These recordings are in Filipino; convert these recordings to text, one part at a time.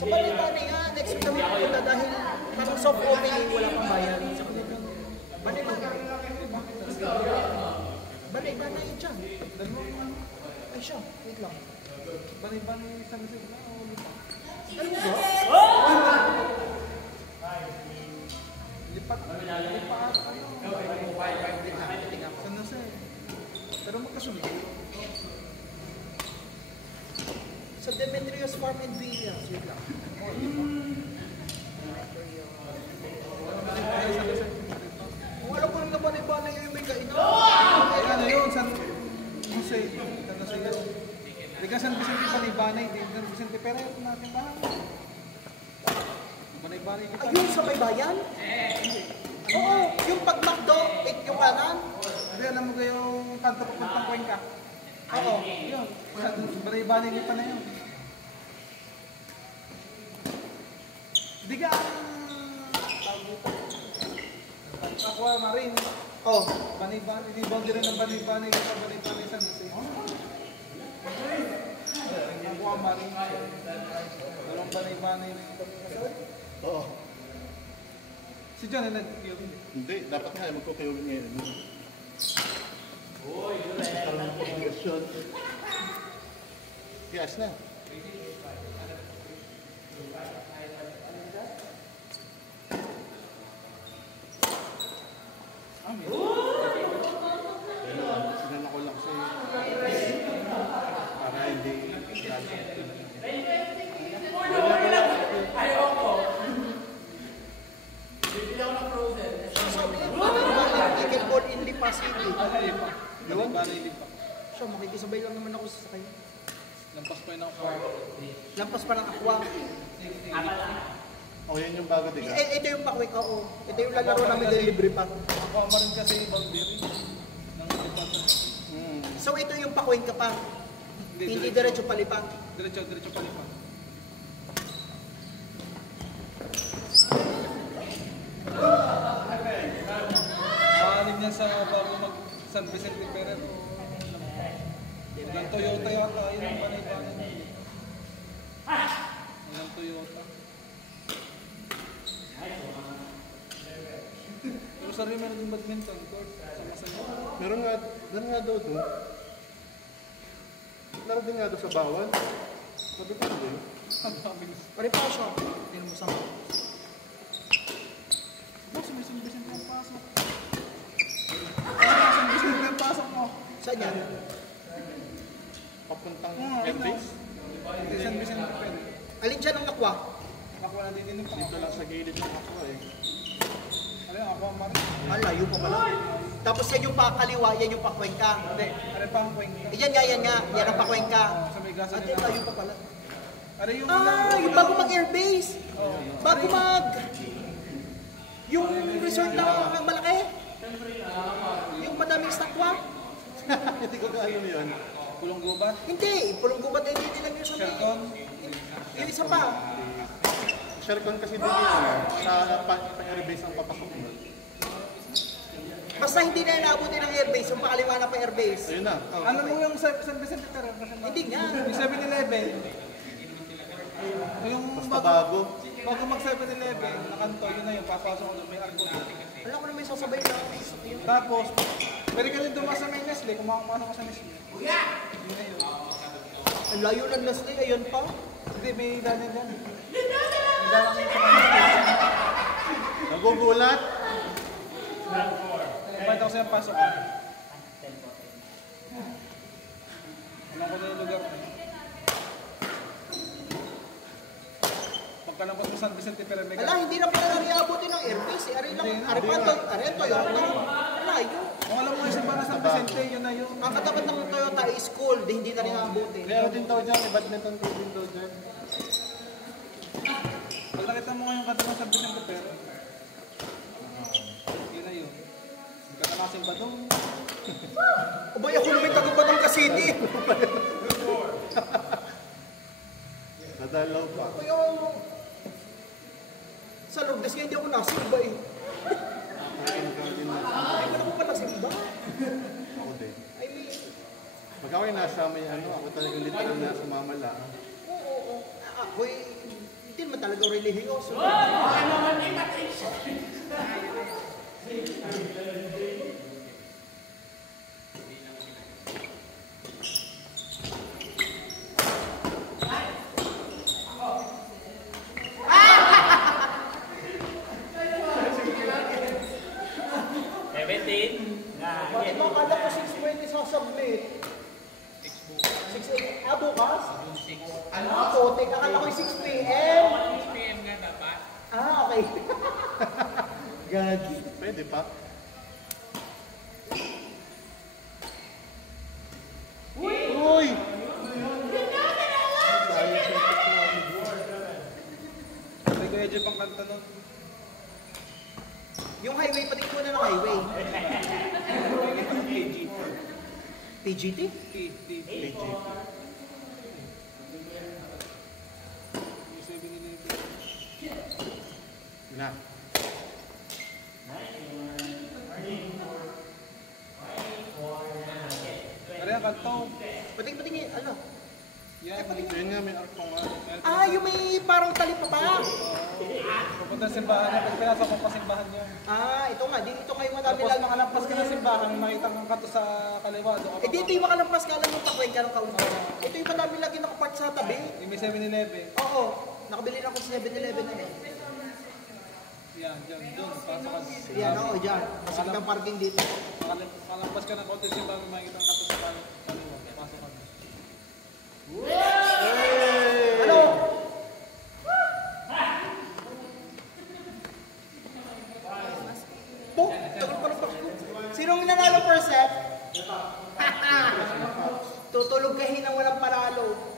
Sa Bani-Bani nga, next week kami pupunta dahil parang soft opening, wala pang bayan. Bani-Bani. Bani-Bani yun siya. Ay siya, wait lang. Bani-Bani San Jose na o lipat? Ano mo ba? Lipat ano? San Jose. Pero magkasunod. Sa Demetrius Farm and Villas, wait lang. Kung alam ko rin na Bani-Bani yung may kainan. Ay ano yun, San Jose. San Jose yun. Di ka San Vicente Bani-Bani, di San Vicente Ferrer natin bahan. Bani-Bani kita. Ayun, sa may bayan? Oo, yung pag-McDo, yung kanan. Hindi, alam mo kayo yung kanto papuntang Cuenca. Oo. Yun, Bani-Bani kita na yun. Di ka Aqua Marine. Oh. Bani-Bani, di boundary ng Bani-Bani kita, Bani-Bani San Jose. Aqua Marine. Dalawang Bani-Bani. Oo. Si John ay nag-yun. Hindi, dapat nga magkukayogin ngayon. Uy, yun eh. Yes na. Sinan ako lang kasi para hindi Ball in Lipa City. Yun? Bani-Lipa. So, makikisabay lang naman ako sa sakay. Lampas pa yun ako. Lampas pa ng Aqua. O yan yung bago di ka? Ito yung pakwik, oo. Ito yung lalaro namin ng libre pa. Aqua Marine kasi boundary ng Lipa. So, ito yung pakwik ka pa. Hindi diretso palipa. Diretso pa Lipa. Maalim niya sa bago mag San Vicente Ferrer. Hanggang Toyota yata, yun ang Bani-Bani. Hanggang Toyota. Pero sa rin meron yung badminton court. Sama-sama. Meron nga daw doon. Laro din nga daw sa bawal. Sabi ko hindi. Ang daming Paripa siya. Tingnan mo sa mga. boss, may San Vicente ang pasok. San Vicente ang pasok mo. Saan yan? Papuntang Oo, airbase. Hindi San Vicente pwede. Alin siya ng Aqua? Nakuha na din pa. Dito lang sa gilid ng ako eh. Ano yung Aqua Marine? Malayo pa pala. Tapos yan yung pakaliwa, yan yung pakwik ka. Hindi, ano pa ang point? Yan nga. Yan ang pakwik ka. Sa may gas At nila. layo pa pala. Ano yung Yung bago mag-airbase. Bago mag... Yung resort ng malaki. Yung madaming statwa. Hindi ko kaalam yun. Pulong gubat? Hindi, pulong gubat ay hindi lang yun sa may... Shelton? Yung isa pa. Shercon kasi din yun. Sa pa-airbase ang papasok mo. Basta hindi na inaabutin ng airbase, yung pakaliwa na pa airbase. Ayun na. Alam mo yung San Vicente Ferrer? Hindi nga. Yung 7-Eleven. Yung Basta bago. bago mag 7-Eleven, nakanto, yun na yung papasok ko doon, may arko doon. Alam ko na may sasabay na. Tapos, pwede ka rin dumas sa may Nestle, kumakumasok ka sa Nestle. Yun na yun. Ang layo ng Nestle, ayun pa. Hindi, may danan yan. May danan sa Nestle. Nagugulat. Pwede ako sa'yo pasok ka. Alam ko na yung lugar na yun. Pagkalangkot mo San Vicente Ferrer, may Ala, hindi na pala nariabutin ng airbase. Ari lang, ari pa to, ari Toyota. Layo. kung alam mo yung simba na San Vicente, yun na yun. Ang katapat ng Toyota is school, di hindi na rin aabutin. Meron din daw dyan. May badminton team din daw dyan. Pag nakita mo ngayong katapat ng San Vicente Ferrer, yun na yun. Katamasin ba doon? Ubay ako naman taga-Batang City. Nadalaw pa. Ubay ako... Sa Lourdes nga hindi ako nasimba eh. Hindi ko na pala simba. Ako din. I mean, Pag ako nasa may ano, ako talagang literal na sumamala. oo. Ako'y... Hindi talagang religyoso. Bakit mo akala ko 6:20 sasubmit? 6 bukas? Ano ako? Akala ko 6 p.m. 6 p.m. nga dapat. Okay. Gagi. Pwede pa. Uy! May Kuya Jeff ang kanta nun. Yung highway, pati ko na ng highway. PGT? PG. Na. Kaya ang kanta. Pati ano? Yan. Yun nga, may arkong Yung may parang talip pa. Pupunta sa simbahan. Pag pinasok mo pa simbahan yun. Ito nga. Dito ngayon madami Tapos lang. makalampas ka ng simbahan, makita kang kanto sa kaliwa. Dito yung makalampas ka lang yung pakweng ka ng kaunti. Ito yung madami lagi nakapart sa tabi. Yung may 7-Eleven. Oo. Nakabili na ako sa 7-Eleven na eh. Yan, dyan, doon. Pasok ka. Yan, oo, dyan. Kasi kitang parking dito. Makalampas ka ng konti sa simbahan, makikita kang kanto sa kaliwa. Pasok ka. Ano? Tagal pa ng Pasko. Sinong nanalo per set? Tutulog kahin ng walang panalo.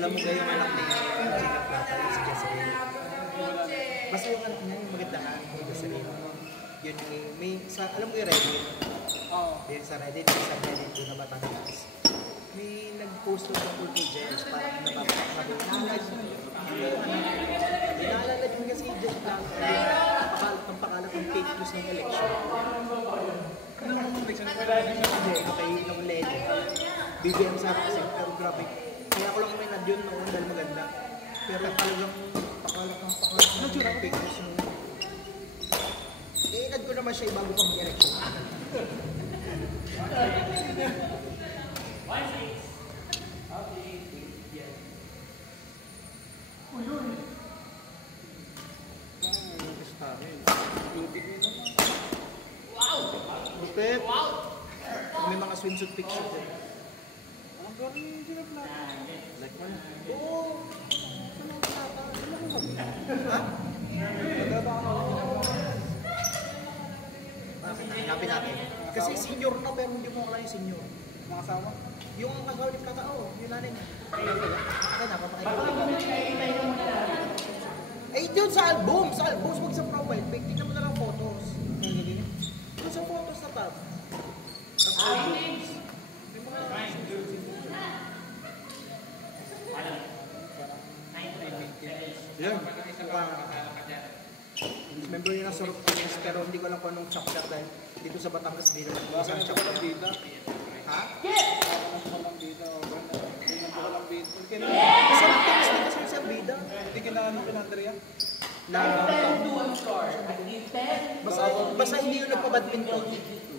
Alam mo ba yung anak ni Sikat Plata, yung si Jocelyn? Basta yung anak niya, yung magandaan, yung Jocelyn. Yun yung, alam mo yung Reddit? Oo. Yung sa Reddit, yung sa Reddit, yung na Batangas. May nag-post ng tungkol kay Jess, parang napapakasabi, naalala din kasi si Jess Plata, ang pakalat ng fake news ng election. Ano ang election? Hindi, kay ng Lady. BBM sa akin kasi, pero grabe. Kaya ako lang uminad yun noon dahil maganda. Pero talagang pakalat ng fake news yung... Inad ko naman siya bago pang election. Lupit. May mga swimsuit picture din. Ang gawin yung Jeff Plata. Like mo na. Oo. Ha? Hanapin natin. Kasi senior na pero hindi mo akala yung senior. Mga asawa. Yung kasawa ni Plata, yung nanay niya. Ay, napapakita ko. Ay, yun sa album. Sa album, huwag sa profile pic. Tingnan mo na lang photos. Doon sa photos na tab. Tapos album. May mga... Yan. Member yun ng Sorok Pines, pero hindi ko alam kung anong chapter dahil dito sa Batangas din naman. Baka Isang na chapter. walang bida. Ha? Baka na walang bida. Hindi na walang bida. Kasi ang tinis din kasi sa bida. Hindi kinaano kina Andrea. Na... Basta hindi yun nagpa-badminton.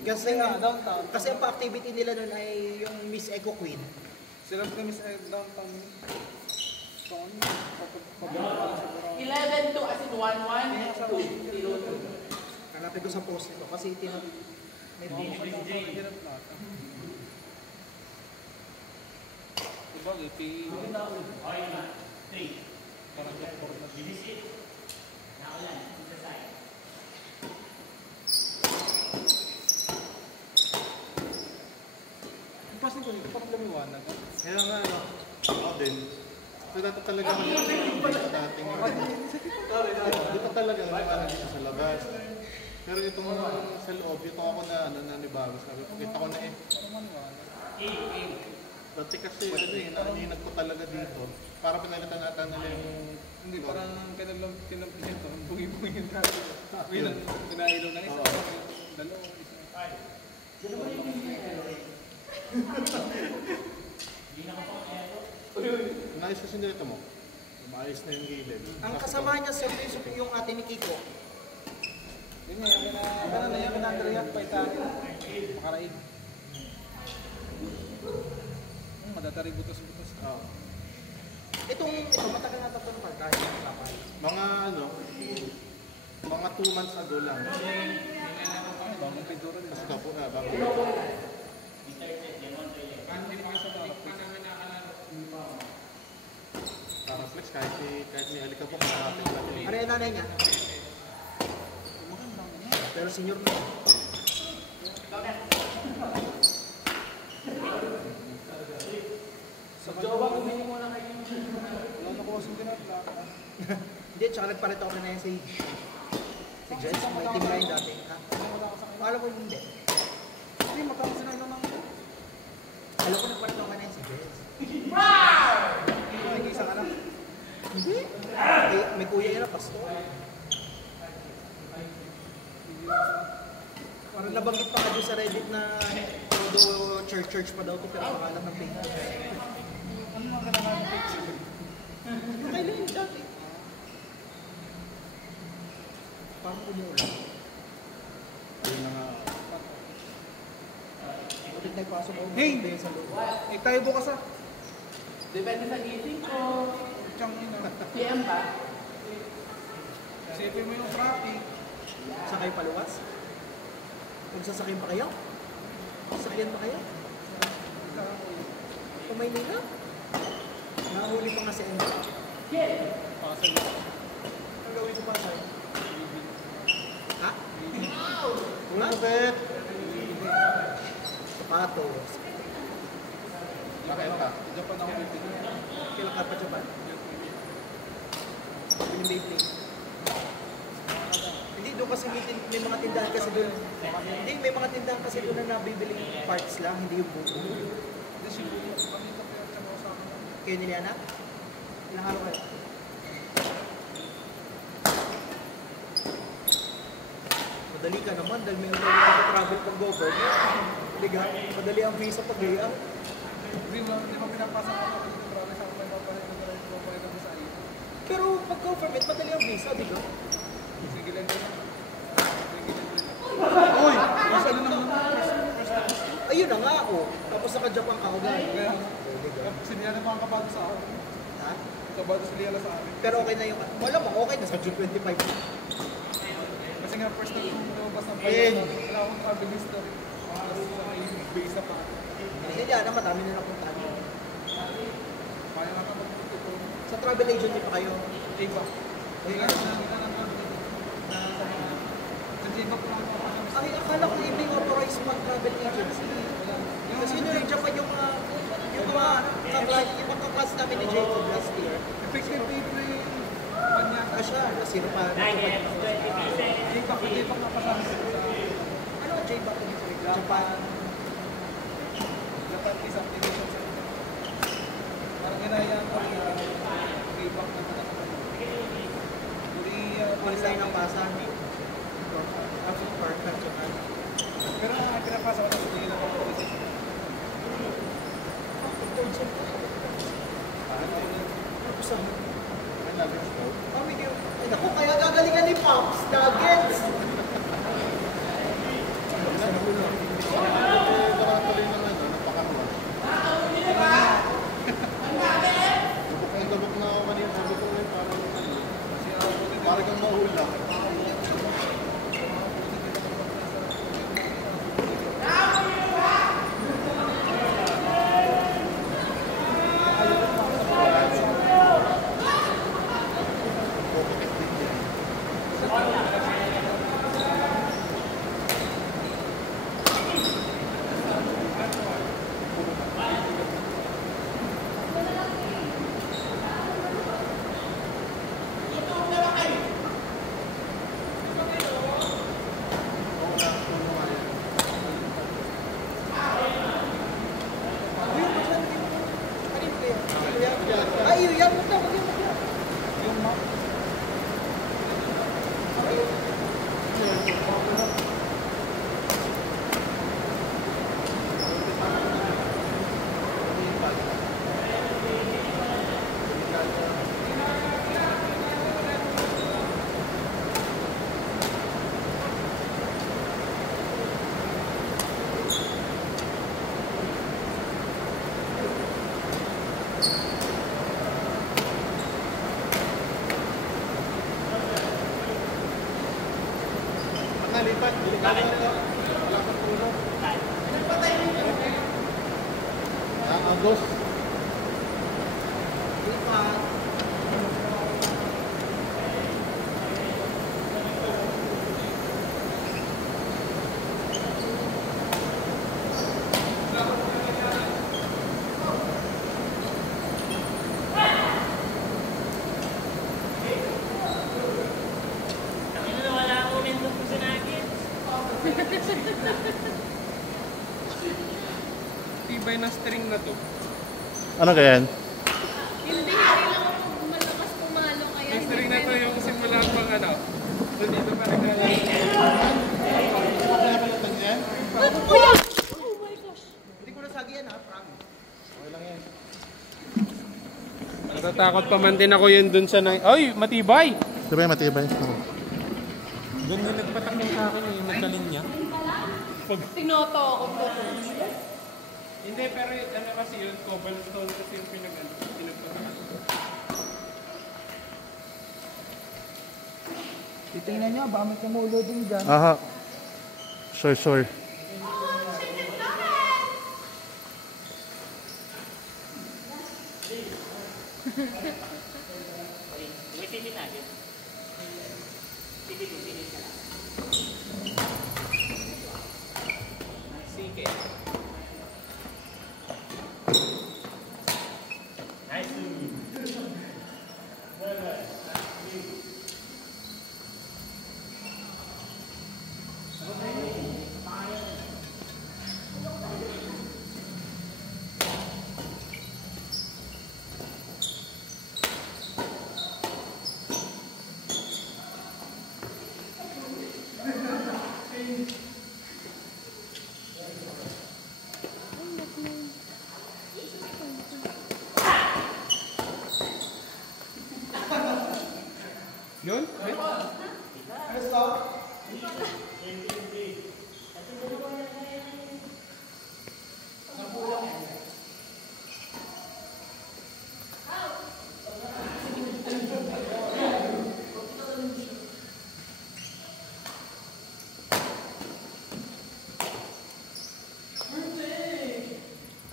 Kasi downtown. kasi ang pa-activity nila doon ay yung Miss Eco Queen. Sila kami sa downtown. So, 11 to as in 1-1 and 2-0. Hanapin ko sa post nito kasi May Mga beach. magandang kalagyan ng plata. Sabagay, parang report na siya. Yung passing ko nito, parang lumiwanag. Kaya nga, ano, ako din. So, dati talaga ako dating di pa talaga ano dito sa labas. Pero itong sa loob, ito ako na ano na nibago. Sabi ko, kita ko na eh. Dati kasi ano eh, naninag ko talaga dito. Para pinalitan natin nila yung Hindi, parang kinampihan to. Ang bungi-bungi yung dati. Pinailaw ng isa. Dalawa, isa. Naayos kasi nito mo. Maayos na yung gilid. Ang kasama niya sir, yung ate ni Kiko. Yun nga, gano'n na yan, kinandriyak pa itahin. Makaraig. Madatari butos-butos. Oo. Ito, matagal na tatong pagkain ng kapal. Mga ano, mga 2 months ago lang. Bagong pintura din. Kasi kapo na, bago. Para flex, kahit may alikabok, nakapit natin. Ano yung nanay niya? Pero senior na. Sa Jawa, kumili mo na kayo. Wala na ko kasing dinatla. Hindi, tsaka nagpalit ako na yan si Jess, may team line dati. Ha? Alam ko hindi. Hindi, magkakasin sila naman. Alam ko nagpalit ako na yan si Jess. Nag-isa ka lang. Hindi. May kuya yan na pastor. Parang nabanggit pa ka doon sa Reddit na todo church pa daw to pero pangalan ng page. Ano mga kailangan ng picture? Yung kailan yung dati? Parang umuulan. Ayun na nga. Ulit na ipasok ako. Hey! Sa loob. Eh, tayo bukas ah. Depende sa gising ko. Tiyang ina. PM ba? Sipin mo yung traffic. Sakay paluwas? Kung sasakyan pa kayo? Sasakyan pa kayo? Kung Maynila? Nahuli pa nga si Endo. Pasal. Ang gawin sa Pasay? Ha? Wala? Bakit? Sapatos. Bakit pa? Japan ako bibili. Kailan ka pa Japan? Binimbay-play. Hindi, doon kasi may mga tindahan kasi doon. Hindi, may mga tindahan kasi doon na nabibili parts lang, hindi yung buo. Hindi siguro. Kanina pa yung tsaka sa akin. Kayo ni Liana? Ilang araw kayo? Madali ka naman dahil may travel pag government. Liga, madali ang visa pag gaya. Hindi mo pinapasa ko ako dito. Marami sa akin papalit ako sa iyo. Pero pag government, madali ang visa, di ba? Sige lang din. Uy! Mas ano naman? Ayun na nga ako. Tapos naka-Japan ka ako gano'n. Kaya, sinila na mga kabado sa akin. Ha? Kabado sa Liala sa akin. Pero okay na yung... Wala mo, okay na sa June 25. Kasi nga first time kong lumabas ng Eh. wala akong travel history. Tapos may visa pa. Hindi niya na, madami na napuntahan. Kaya nga kapag ito. Sa travel agent pa kayo. Iba. Kaya nga sa J-Bak lang ako. Ay, akala ko hindi authorized mag-travel agency. Kasi yun yung Japan yung mga kaklase namin ni Jacob last year. Effective April. Kanya. Siya, nasiro pa. J-Bak napasama sa Ano ang J-Back? Japan. Japan is application sa ito. Parang ginayaan ko rin J-Bak na Korea. Online ang pasa. After park at Japan. Pero ang pinapasa ko na sa tingin ako po kasi Tapos ang... May nuggets daw. Kami kayo. Ay naku, kaya gagalingan ni Pops. Nuggets! Nakatuloy ng ano, napakamuha. Lubok na ako kanina. Sabi ko ngayon parang kang mahula. Agos. Tibay na string na to. Ano kaya yan? Hindi lang ako malakas pumalo kaya Yung string na to yung simula pang ano. So dito pa rin na Ba't po yan? Oh my gosh. Hindi ko nasagi yan ha, promise. natatakot pa man din ako yun dun sa nang... Ay, matibay! Matibay, matibay. Doon yung nagpatak yung sa akin yung nagkalinya. Tinoto ako po. Hindi, pero ano kasi yun, cobblestone kasi yung pinagpatakan. Titingnan nyo, baka may kumulo din dyan. Aha. Sure, sure. Sige. Yun?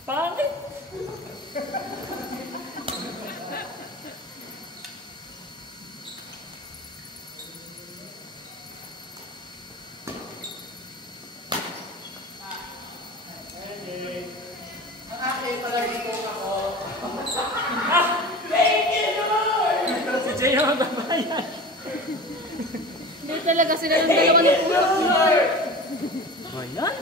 Bakit? Si Jay ang magbabayan. Hindi talaga sila ng dalawa ng pulo. Ayan?